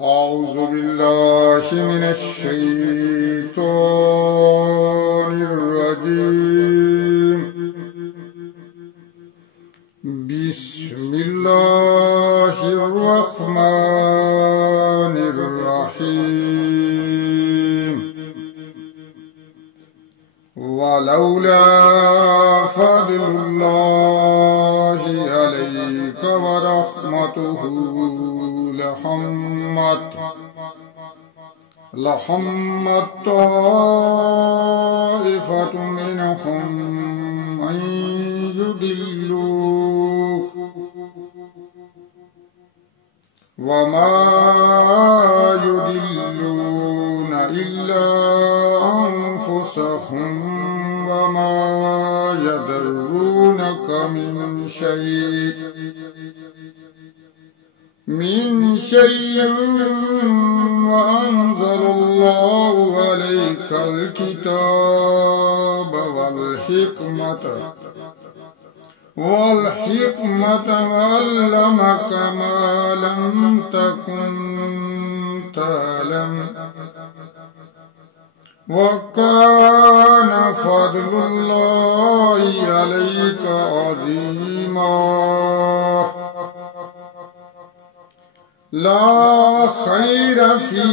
أعوذ بالله من الشيطان الرجيم. بسم الله الرحمن الرحيم. ولولا فضل الله عليك ورحمته لحمت طائفة منهم أن يضلوك وما يضلون إلا أنفسهم وما يضرونك من شيء وأنزل الله عليك الكتاب والحكمة وعلمك ما لم تكن تعلم وكان فضل الله عليك عظيما. لا خير في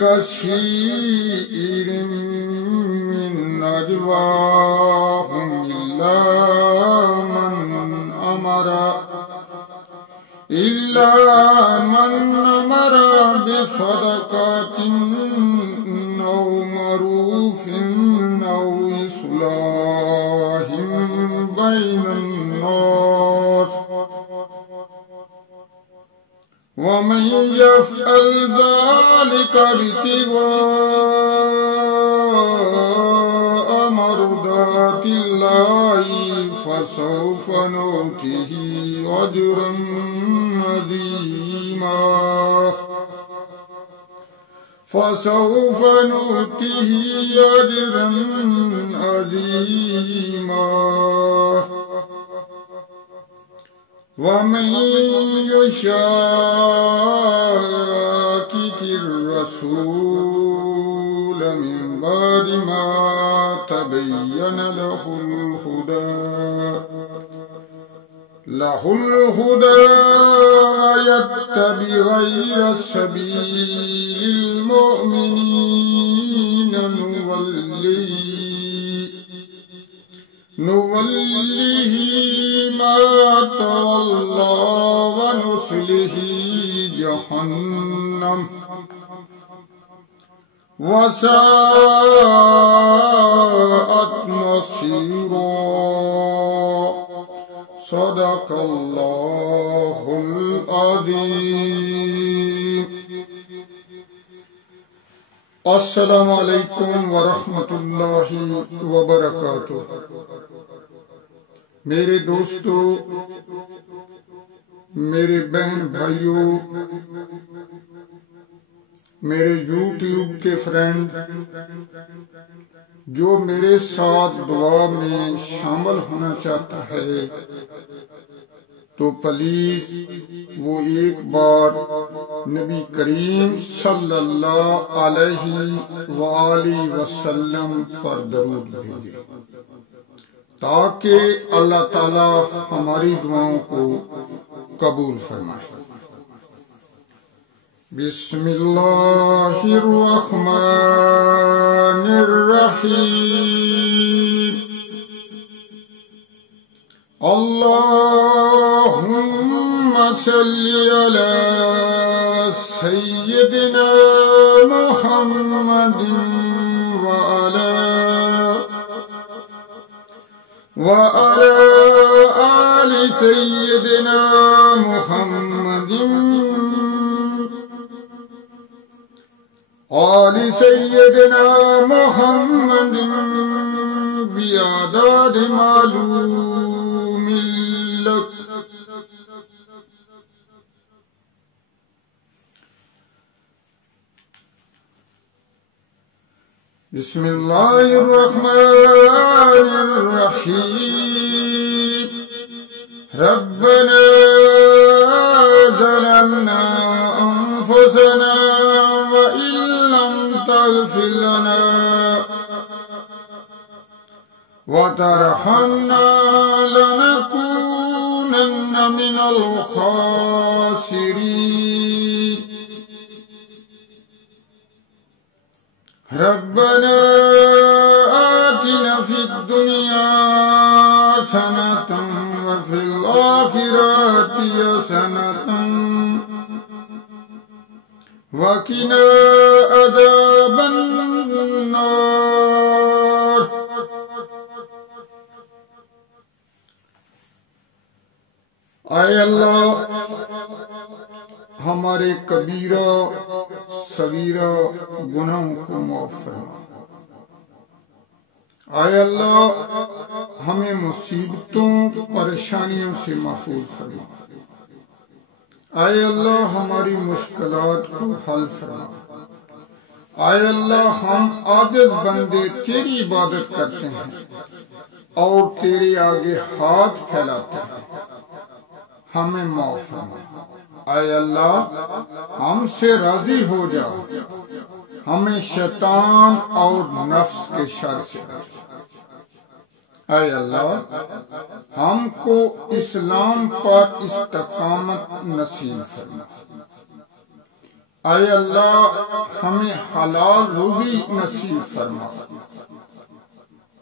كثير من نجواهم إلا من أمر بصدقة أو معروف أو إصلاح بين الناس ومن يفعل ذلك ابتغاء مرضات الله فسوف نؤتيه أجرا عظيما. ومن يشاكك الرسول من بعد ما تبين له الهدى ويتبع غير سبيل المؤمنين نوله ما تولى ونصله جهنم وساءت مصيرا. صدق الله العظيم. السلام علیکم ورحمۃ اللہ وبرکاتہ. میرے دوستو، میرے بہن بھائیوں، میرے یوٹیوب کے فرینڈ جو میرے ساتھ دعا میں شامل ہونا چاہتا ہے تو پلیز وہ ایک بار نبی کریم صلی اللہ علیہ وآلہ وسلم پر درود بھیجے تاکہ اللہ تعالی ہماری دعاؤں کو قبول فرمائے. بسم اللہ الرحمن الرحیم. اللہم صلی علی سیدنا محمد وعلى آل سيدنا محمد آل سيدنا محمد بأعداد معلوم لك. بسم الله الرحمن الرحيم. ربنا ظلمنا أنفسنا وإن لم تغفر لنا وترحمنا لنكونن من الخاسرين ربنا آتنا في الدنيا حسنة وفي الآخرة حسنة وقنا عذاب النار اے اللہ ہمارے کبیرہ صغیرہ گناہوں کو معاف فرما۔ اے اللہ ہمیں مصیبتوں پریشانیوں سے محفوظ فرما۔ اے اللہ ہماری مشکلات کو حل فرما۔ اے اللہ ہم عاجز بندے تیری عبادت کرتے ہیں اور تیرے آگے ہاتھ پھیلاتے ہیں، ہمیں معاف فرما۔ اے اللہ ہم سے راضی ہو جا، ہمیں شیطان اور نفس کے شر سے بچا۔ اے اللہ ہم کو اسلام پر استقامت نصیب فرما۔ اے اللہ ہمیں حلال روزی نصیب فرما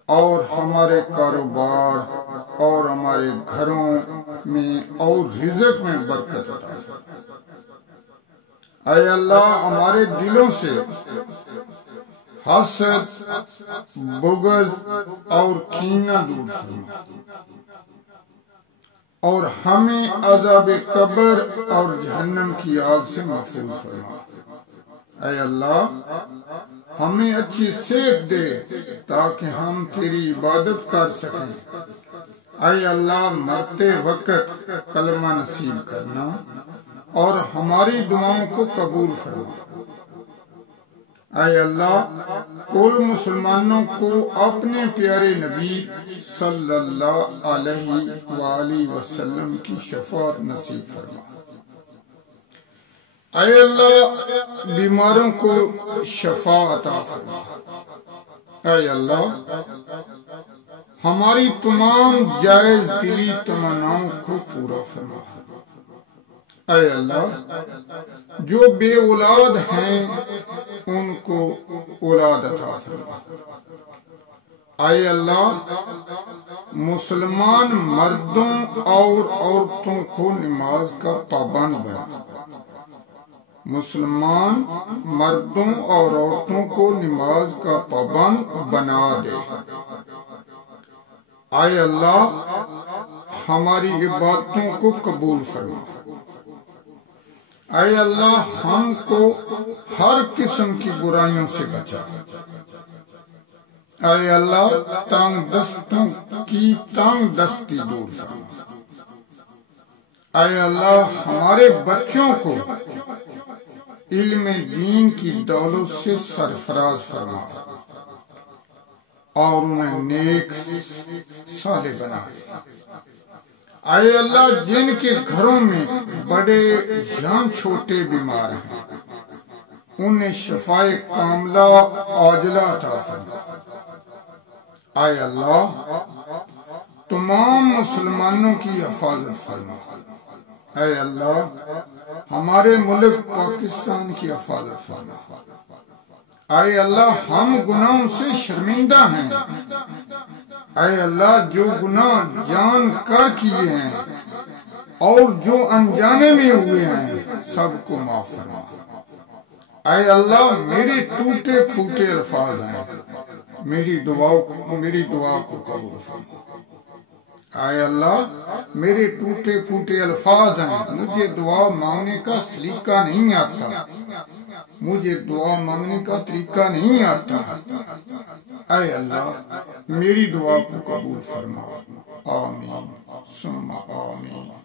اور ہمارے کاروبار اور ہمارے گھروں میں اور رزق میں برکت عطا فرما۔ اے اللہ ہمارے دلوں سے حسد، بغض اور کینہ دور فرما اور ہمیں عذاب قبر اور جہنم کی آگ سے محفوظ فرما۔ اے اللہ ہمیں اچھی صحت دے تاکہ ہم تیری عبادت کر سکیں۔ اے اللہ مرتے وقت کلمہ نصیب کرنا اور ہماری دعاؤں کو قبول فرما۔ اے اللہ کل مسلمانوں کو اپنے پیارے نبی صلی اللہ علیہ وآلہ وسلم کی شفاعت نصیب فرما۔ اے اللہ بیماروں کو شفا عطا فرما۔ اے اللہ ہماری تمام جائز دلی تمناؤں کو پورا فرما۔ اے اللہ جو بے اولاد ہیں ان کو اولاد عطا فرما۔ اے اللہ مسلمان مردوں اور عورتوں کو نماز کا پابند بنا۔ مسلمان مردوں اور عورتوں کو نماز کا پابند بنا دے۔ اے اللہ ہماری عبادتوں کو قبول فرما۔ اے اللہ ہم کو ہر قسم کی برائیوں سے بچا۔ اے اللہ تنگ دستوں کی تنگ دستی دور فرما۔ اے اللہ ہمارے بچوں کو علم دین کی دولت سے سرفراز فرما اور انہیں نیک صالح بنا۔ اے اللہ جن کے گھروں میں بڑے یا چھوٹے بیمار ہیں انہیں شفائے کاملہ عاجلہ عطا فرما۔ اے اللہ تمام مسلمانوں کی حفاظت فرما۔ اے اللہ ہمارے ملک پاکستان کی حفاظت فرما۔ اے اللہ ہم گناہوں سے شرمندہ ہیں۔ اے اللہ جو گناہ جان کر کیے ہیں اور جو انجانے میں ہوئے ہیں سب کو معاف فرما۔ اے اللہ میری ٹوٹے پھوٹے الفاظ ہیں، میری دعا کو قبول فرما۔ اے اللہ میرے ٹوٹے پھوٹے الفاظ ہیں، مجھے دعا مانگنے کا سلیقہ نہیں آتا، مجھے دعا مانگنے کا طریقہ نہیں آتا۔ اے اللہ میری دعا کو قبول فرما۔ آمین ثم آمین۔